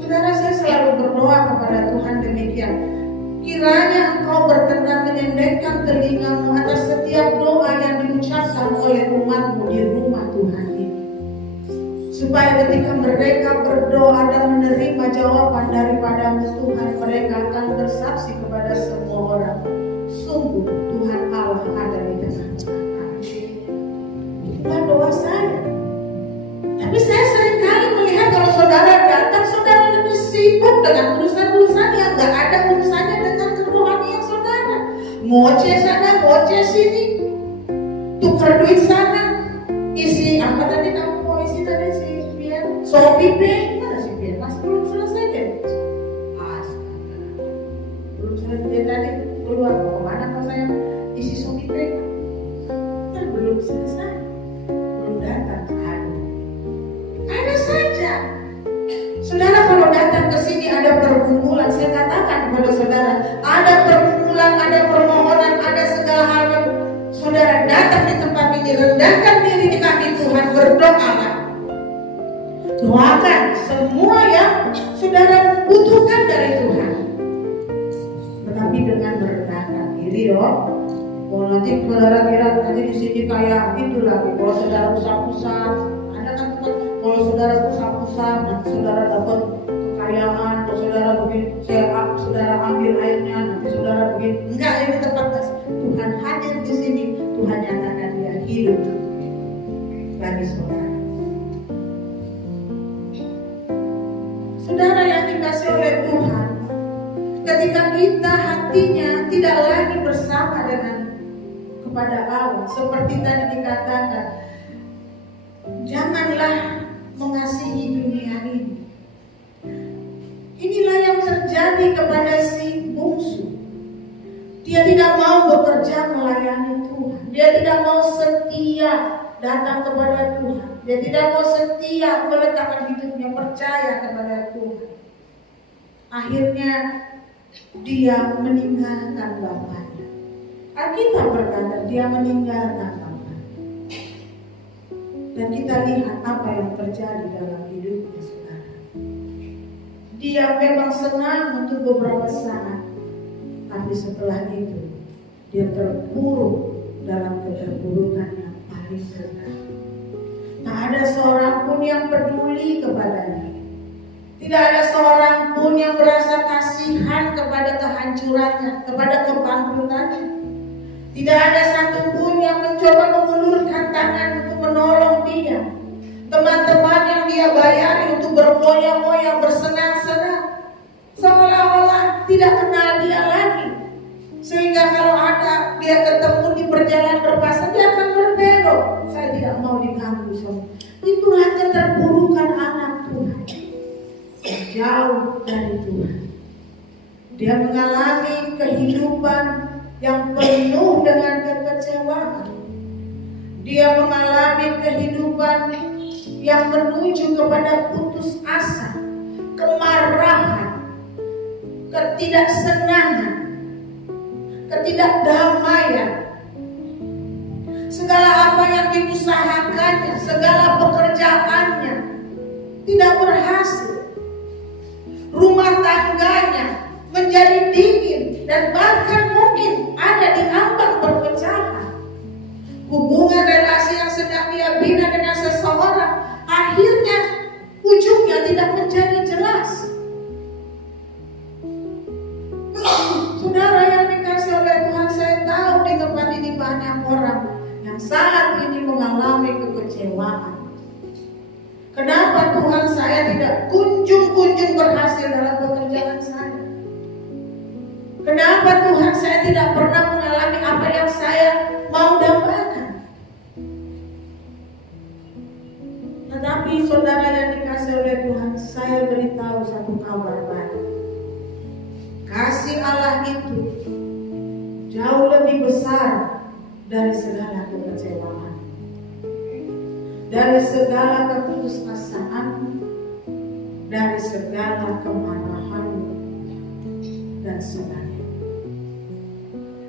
Saudara, saya selalu berdoa kepada Tuhan demikian. Kiranya Engkau berkenan menendekkan telingamu atas setiap doa yang diucapkan oleh umatmu di rumah Tuhan ini. Supaya ketika mereka berdoa dan menerima jawaban daripadamu Tuhan, mereka akan bersaksi kepada semua orang, sungguh Tuhan Allah ada di tengah-tengah kami. Itulah doa saya. Tapi saya seringkali melihat kalau saudara datang, saudara lebih sibuk dengan urusan-urusan yang gak ada urusannya dengan kerohanian saudara. Ngoceh sana, ngoceh sini, tukar duit sana, isi apa tadi kamu mau isi tadi si Bian? Shopee Pay, mana si Bian? Masih belum selesai deh. Belum selesai dia tadi keluar mau kemana kalau saya isi Shopee Pay? Kan belum selesai, belum datang. Ada saja. Saudara kalau datang ke sini ada pergumulan, saya katakan kepada saudara, ada pergumulan, ada permohonan, ada segala hal. Saudara datang di tempat ini, rendahkan diri di kaki Tuhan, berdoalah. Doakan semua yang saudara butuhkan dari Tuhan. Tetapi dengan merendahkan diri, kalau nanti saudara kira nanti di sini kayak itu lagi. Kalau saudara usah-usah, ada kan tempat. Kalau saudara usah-usah, nanti saudara dapat kekayaan. Kalau saudara begini, saudara ambil airnya, nanti saudara begini. Enggak, ini tempat Tuhan hadir di sini. Tuhan nyatakan dia hidup bagi saudara. Saudara yang dikasih oleh Tuhan, ketika kita hatinya tidak lagi bersama dengan kepada Allah, seperti tadi dikatakan, janganlah mengasihi dunia ini. Inilah yang terjadi kepada si bungsu. Dia tidak mau bekerja melayani Tuhan. Dia tidak mau setia datang kepada Tuhan. Dia tidak mau setia meletakkan hidupnya percaya kepada Tuhan. Akhirnya dia meninggalkan bapaknya. Alkitab berkata dia meninggalkan bapaknya. Dan kita lihat apa yang terjadi dalam hidupnya sekarang. Dia memang senang untuk beberapa saat, tapi setelah itu dia terpuruk dalam keterpurukan yang paling berat. Tak ada seorang pun yang peduli kepadanya. Tidak ada seorang pun yang merasa kasihan kepada kehancurannya, kepada kebangkrutannya. Tidak ada satupun yang mencoba mengulurkan tangan untuk menolong dia. Teman-teman yang dia bayari untuk berfoya-foya, bersenang-senang, seolah-olah tidak kenal dia lagi. Sehingga kalau ada dia ketemu di perjalanan berpasan, dia akan berbelok. Saya tidak mau diganggu sama. Itulah keterpurukan anak Tuhan, jauh dari Tuhan. Dia mengalami kehidupan yang penuh dengan kekecewaan. Dia mengalami kehidupan yang menuju kepada putus asa, kemarahan, ketidaksenangan, ketidakdamaian. Segala apa yang diusahakannya, segala pekerjaannya tidak berhasil. Rumah tangganya menjadi dingin dan bahkan mungkin ada di ambang perpecahan. Hubungan relasi yang sedang dia bina dengan seseorang akhirnya ujungnya tidak menjadi jelas. Saudara yang dikasih oleh Tuhan, saya tahu di tempat ini banyak orang yang saat ini mengalami kekecewaan. Kenapa Tuhan saya tidak kunjung-kunjung berhasil dalam pekerjaan saya? Kenapa Tuhan saya tidak pernah mengalami apa yang saya mau dambakan? Tetapi saudara yang dikasih oleh Tuhan, saya beritahu satu kabar baik. Kasih Allah itu jauh lebih besar besar dari segala kekecewaan, dari segala keputusasaan, dari segala kemarahan dan sebagainya.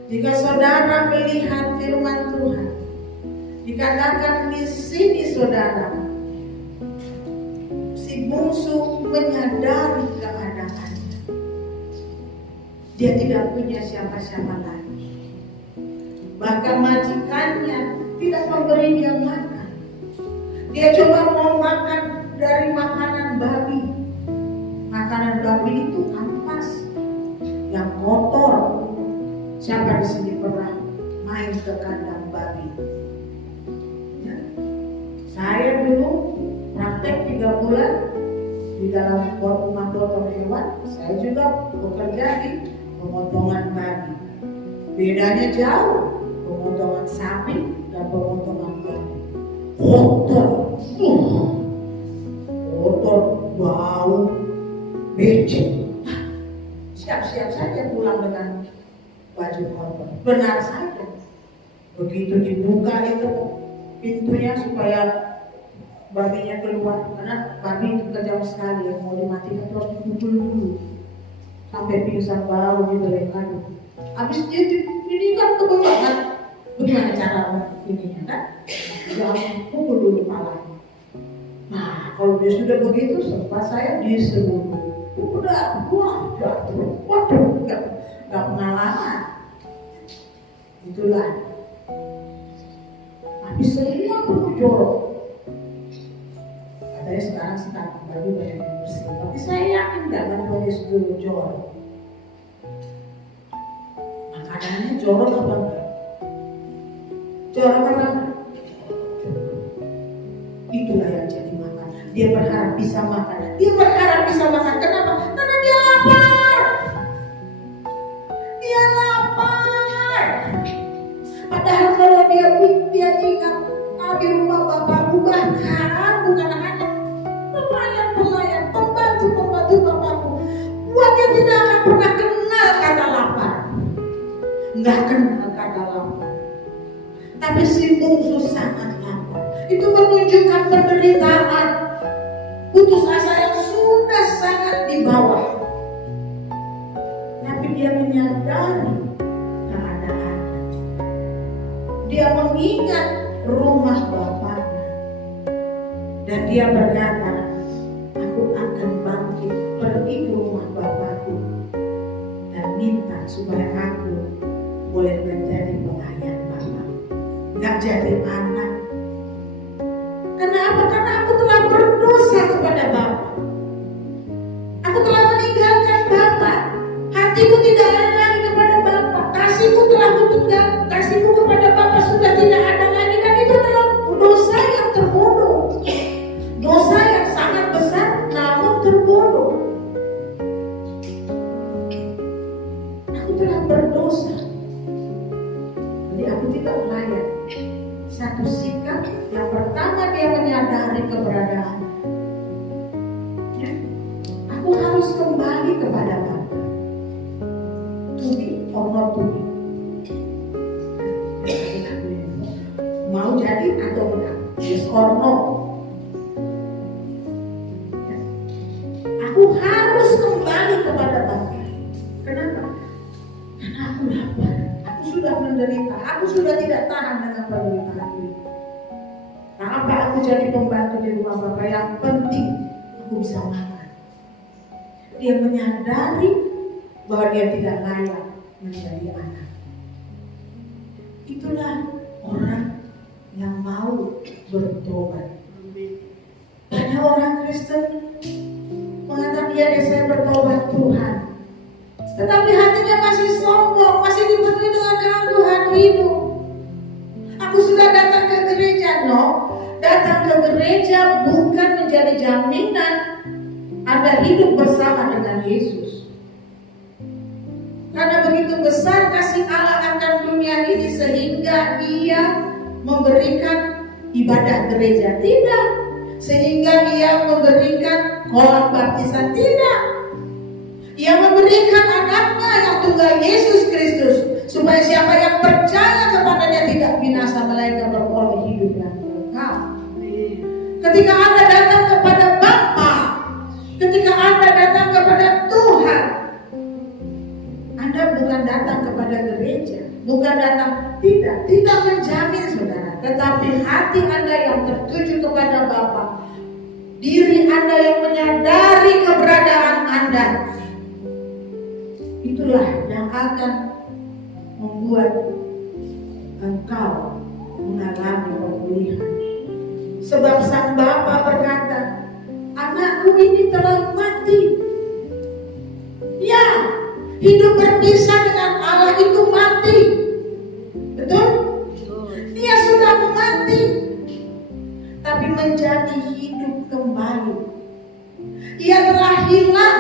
Jika saudara melihat firman Tuhan, dikatakan di sini saudara, si bungsu menyadari keadaannya. Dia tidak punya siapa-siapa lagi. Bahkan majikannya tidak memberi dia makan. Dia coba mau makan dari makanan babi. Makanan babi itu ampas, yang kotor. Siapa di sini pernah main ke kandang babi? Ya. Saya dulu praktek 3 bulan di dalam rumah potong hewan. Saya juga bekerja di pemotongan babi. Bedanya jauh, pemotongan sapi dan pemotongan babi. Kotor, kotor, bau, becek. Siap-siap saja pulang dengan baju kotor. Benar saja. Begitu dibuka itu pintunya supaya babinya keluar, karena babi itu kejam sekali ya, mau dimatikan terus dipukul dulu sampai pingsan baru dibeli kayu. Habis itu ini kan tebal banget. Bagaimana cara ininya kan? Dia pukul dulu kepalanya. Nah, kalau dia sudah begitu, sempat saya diseluruh. Udah, wah, jatuh, waduh, nggak pengalaman. Itulah. Habis saya penuh jorok. Katanya sekarang sih tak baru banyak yang bersih. Tapi saya yakin nggak bantuannya dulu jorok. Makanannya jorok apa enggak? Jorok apa enggak? Itulah yang jadi makan. Dia berharap bisa makan. Dia berharap bisa makan. Kenapa? Karena dia lapar. Dia lapar. Padahal kalau dia ingat di rumah bapakku, bahkan bukan anak, pelayan, pembantu bapakku, buatnya tidak akan pernah kenal kata lapar. Nggak kenal kata lapar. Tapi si bungsu sangat lapar. Itu menunjukkan penderitaan, putus asa yang sudah sangat di bawah. Tapi dia menyadari keadaan. Dia mengingat rumah bapaknya. Dan dia berkata, aku akan bangkit pergi ke rumah bapakku dan minta supaya aku boleh menjadi pelayan bapak. Gak jadi anak. Kenapa? Karena aku telah berdosa kepada bapak. Aku telah meninggalkan bapak. Hatiku tidak ada lagi kepada bapak. Kasihku telah kutinggal. Kasihku kepada bapak sudah tidak ada lagi. Dan itu adalah dosa yang terbodoh. Dosa yang sangat besar namun terbodoh. Aku telah berdosa. Jadi aku tidak layak. Satu sikap yang pertama dia menyadari keberadaan. Ya. Aku harus kembali kepada Bapa. To be or not to be. Mau jadi atau enggak? Yes or no. Ya. Aku harus kembali kepada Bapa. Kenapa? Karena aku lapar. Aku sudah menderita. Aku sudah tidak tahan dengan penderitaan ini. Nah, apa aku jadi pembantu di rumah Bapak? Yang penting aku bisa makan. Dia menyadari bahwa dia tidak layak menjadi anak. Itulah orang yang mau bertobat. Banyak orang Kristen mengatakan ya saya bertobat Tuhan, tetapi hatinya masih sombong, masih dipenuhi dengan keangkuhan hidup. Aku sudah datang ke gereja, datang ke gereja bukan menjadi jaminan Anda hidup bersama dengan Yesus. Karena begitu besar kasih Allah akan dunia ini sehingga Dia memberikan ibadah gereja, tidak. Sehingga Dia memberikan kolam baptisan, tidak. Ia memberikan anaknya yang tunggal Yesus Kristus supaya siapa yang percaya kepadanya tidak binasa melainkan beroleh hidup yang kekal. Ketika Anda datang kepada Bapa, ketika Anda datang kepada Tuhan, Anda bukan datang kepada gereja, bukan datang, tidak menjamin saudara, tetapi hati Anda yang tertuju kepada Bapa, diri Anda yang menyadari keberadaan Anda, itulah yang akan membuat engkau mengalami pemulihan. Sebab sang Bapa berkata, anakku ini telah mati. Ya, hidup berpisah dengan Allah itu mati. Betul? Dia sudah mati, tapi menjadi hidup kembali. Ia telah hilang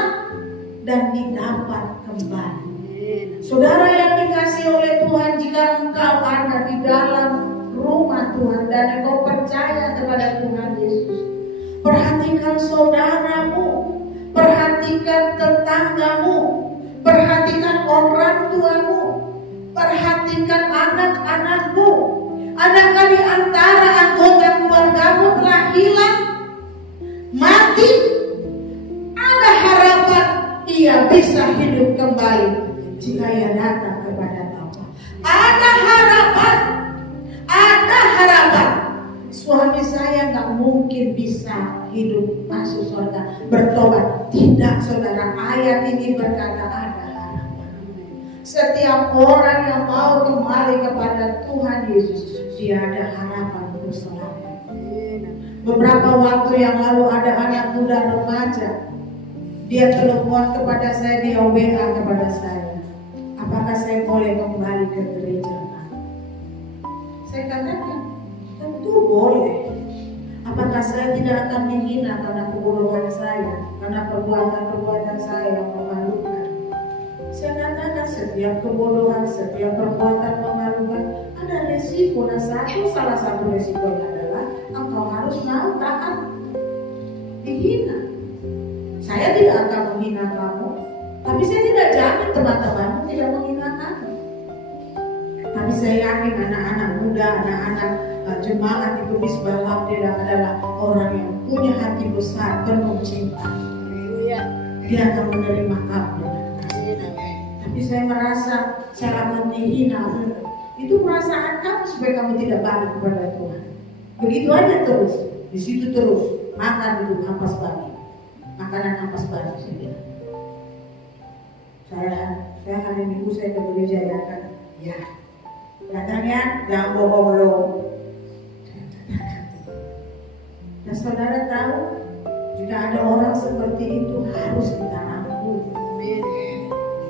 dan didapat kembali. Saudara yang dikasihi oleh Tuhan, jika engkau ada di dalam rumah Tuhan dan engkau percaya kepada Tuhan Yesus, perhatikan saudaramu, perhatikan tetanggamu, perhatikan orang tuamu, perhatikan anak-anakmu. Adakah di antara anggota keluargamu telah hilang, mati? Ada harapan ia bisa hidup kembali jika ia datang kepada Bapa. Ada harapan, ada harapan. Suami saya nggak mungkin bisa hidup masuk surga, bertobat. Tidak, saudara. Ayat ini berkata ada harapan. Setiap orang yang mau kembali kepada Tuhan Yesus, dia ada harapan untuk selamat. Beberapa waktu yang lalu ada anak muda remaja, dia telepon kepada saya, dia WA kepada saya, apakah saya boleh kembali ke gereja? Saya katakan, tentu boleh. Apakah saya tidak akan dihina karena kebodohan saya, karena perbuatan-perbuatan saya yang memalukan? Saya katakan setiap kebodohan, setiap perbuatan memalukan ada resiko, dan salah satu resikonya adalah engkau harus mau tahan dihina. Saya tidak akan menghina kamu, tapi saya tidak jamin teman-temanmu tidak menghina kamu. Tapi saya yakin anak-anak muda, anak-anak jemaat di Misbah Labdera adalah orang yang punya hati besar, penuh cinta. Dia akan menerima kamu. Tapi saya merasa saya akan dihina. Itu perasaan kamu supaya kamu tidak balik kepada Tuhan. Begitu aja terus, di situ terus makan itu ampas bagi, makanan ampas bagi saya. Saya hari Minggu saya ke gereja ya kan, ya. Katanya jangan bohong lo. Dan saudara tahu, jika ada orang seperti itu harus kita rangkul.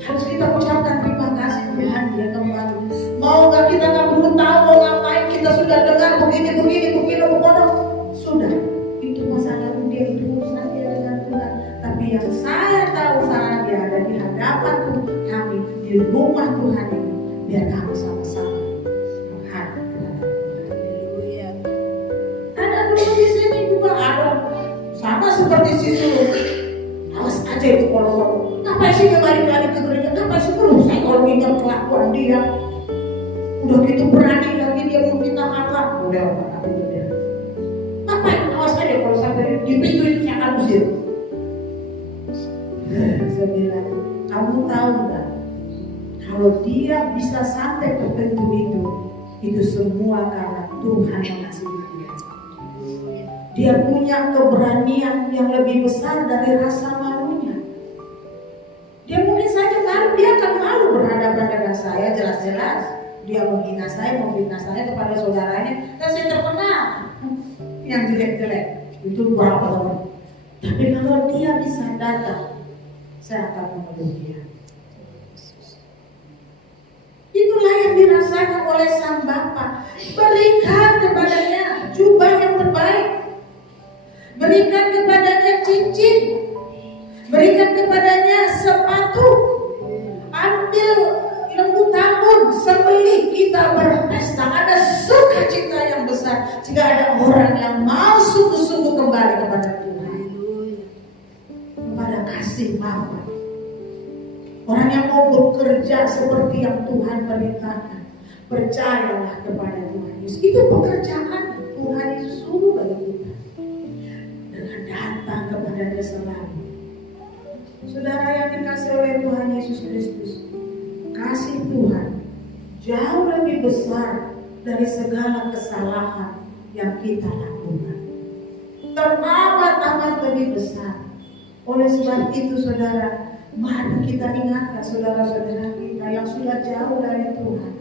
Harus kita ucapkan terima kasih Tuhan dia kembali. Mau nggak kita nggak perlu tahu mau ngapain, kita sudah dengar begini, sudah. Itu masalah dia, itu urusan dia dengan Tuhan. Tapi yang saya tahu saat dia ada di hadapan kami di rumah Tuhan ini, biar kami sama-sama menghadap kepada Tuhan. Ada dulu di sini juga ada sama seperti si Sulung. Awas aja itu kalau kenapa sih dia balik-balik ke gereja? Kenapa sih terus saya kalau ingat kelakuan dia? Udah gitu berani lagi dia mau kita kakak. Udah apa itu dia? Ngapain? Awas aja kalau sampai di pintu itu saya akan usir. Saya bilang, kamu tahu nggak? Kalau dia bisa sampai ke pintu itu semua karena Tuhan yang kasih dia. Dia punya keberanian yang lebih besar dari rasa malunya. Dia mungkin saja malu, dia akan malu berhadapan dengan saya, jelas-jelas. Dia menghina saya, memfitnah saya kepada saudaranya, dan saya terkenal yang jelek-jelek. Itu berapa orang. Tapi kalau dia bisa datang, saya akan memeluk dia. Itulah yang dirasakan oleh sang Bapa. Berikan kepadanya jubah yang terbaik, berikan kepadanya cincin, berikan kepadanya sepatu, ambil lembu tambun, sembelih, kita berpesta. Ada sukacita yang besar jika ada orang yang mau sungguh-sungguh kembali kepada Tuhan, kepada kasih Bapa. Orang yang mau bekerja seperti yang Tuhan perintahkan. Percayalah kepada Tuhan Yesus. Itu pekerjaan Tuhan Yesus suruh bagi kita. Dengan datang kepada Dia selalu. Saudara yang dikasih oleh Tuhan Yesus Kristus, kasih Tuhan jauh lebih besar dari segala kesalahan yang kita lakukan. Teramat-amat lebih besar. Oleh sebab itu saudara, mari kita ingatkan saudara-saudara kita yang sudah jauh dari Tuhan.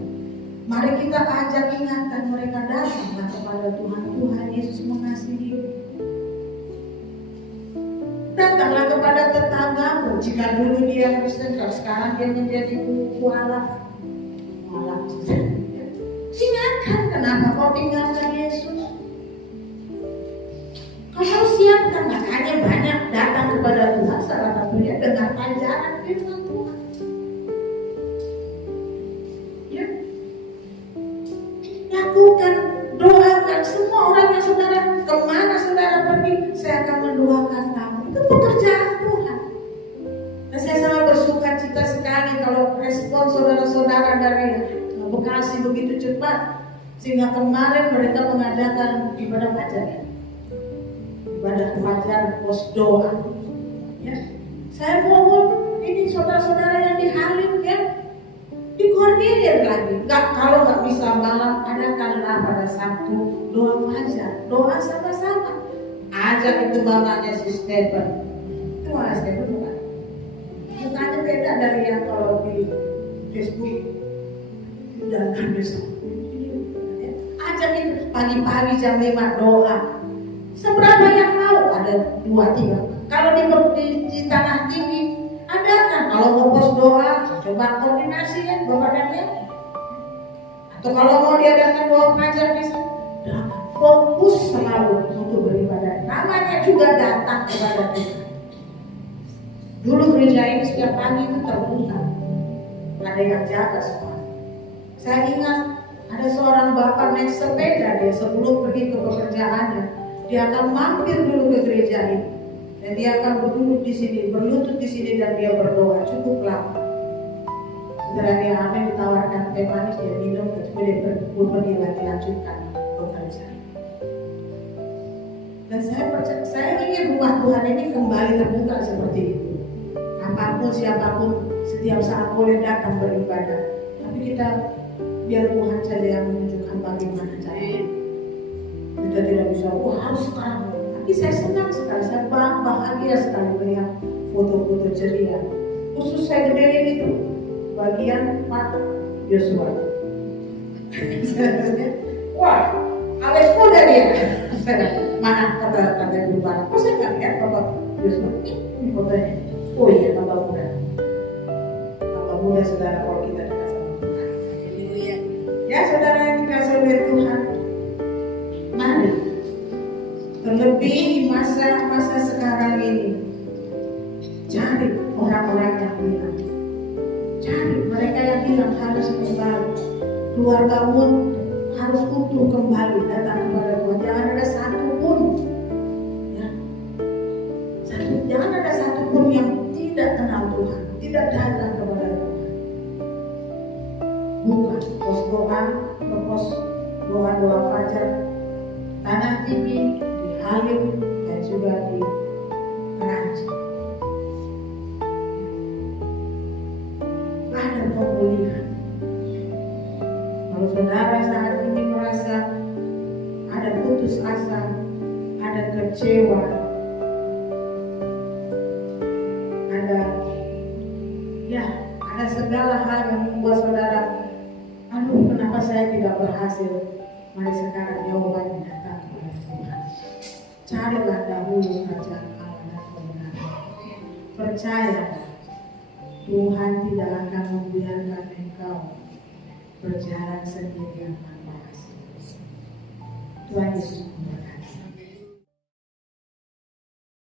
Mari kita ajak ingatkan mereka datanglah kepada Tuhan. Tuhan Yesus mengasihi. Datanglah kepada tetanggamu. Jika dulu dia Kristen, sekarang dia menjadi mualaf. Ingatkan kenapa kau tinggalkan Yesus. Kau siapkan, makanya banyak datang kepada Tuhan. Salah satunya dengan ajaran firman Tuhan. Ya, lakukan, doakan semua orang yang saudara, kemana saudara pergi, saya akan mendoakan kamu. Itu pekerjaan Tuhan. Dan saya sangat bersuka cita sekali kalau respon saudara-saudara dari Bekasi begitu cepat, sehingga kemarin mereka mengadakan ibadah fajar. Ibadah fajar pos doa. Ya. Saya mohon ini saudara-saudara yang di Halim ya, dikoordinir lagi. Kalau nggak bisa malam, adakanlah pada Sabtu doa fajar, doa sama-sama. Ajak itu mamanya si Stephen. Itu mana Stephen bukan? Mukanya beda dari yang kalau di Facebook. Dan besok ajak itu pagi-pagi jam 5 doa. Seberapa yang mau? Ada 2-3. Kalau di tanah tinggi ada kan? Kalau mau pos doa, coba koordinasi ya Bapak dan ya. Atau kalau mau diadakan doa fajar bisa. Fokus selalu untuk beribadah. Namanya juga datang kepada Tuhan. Dulu gereja ini setiap pagi itu terbuka. Ada yang jaga semua. Saya ingat ada seorang bapak naik sepeda dia sebelum pergi ke pekerjaannya. Dia akan mampir dulu ke gereja ini. Dan dia akan berduduk di sini, berlutut di sini dan dia berdoa cukup lama. Setelah dia amin ditawarkan teh manis dia minum, kemudian dia pergi lagi lanjutkan pekerjaan. Dan saya ingin rumah Tuhan ini kembali terbuka seperti itu. Apapun siapapun setiap saat boleh datang beribadah. Tapi kita biar Tuhan saja yang menunjukkan bagaimana caranya. Kita tidak bisa, harus sekarang. Tapi saya senang sekali, saya bahagia sekali melihat foto-foto ceria. Khusus saya gedein itu bagian Pak Yosua. Wah, awet muda dia. Mana kata ibu Bapak? Kok saya nggak lihat Bapak Yosua? Ini fotonya. Oh iya, Bapak muda. Bapak muda saudara kalau kita dekat sama Tuhan. Ya saudara yang dikasih oleh Tuhan, mari terlebih di masa sekarang ini cari orang-orang yang bilang, cari mereka yang bilang harus kembali, keluargamu harus utuh kembali datang kepada Tuhan. Jangan ada satu pun, ya, jangan ada satu pun yang tidak kenal Tuhan, tidak datang kepada Tuhan. Bukan pos doa, pos doa fajar, tanah tinggi, di Halim dan juga di Keraji. Ada pemulihan. Kalau saudara saat ini merasa ada putus asa, ada kecewa, ada segala hal yang membuat saudara, aduh kenapa saya tidak berhasil? Mari sekarang jawabannya datang kepada Tuhan. Carilah dahulu kerajaan Allah dan kebenaran. Percaya Tuhan tidak akan membiarkan engkau berjalan sendirian tanpa hasil. Tuhan Yesus memberkati.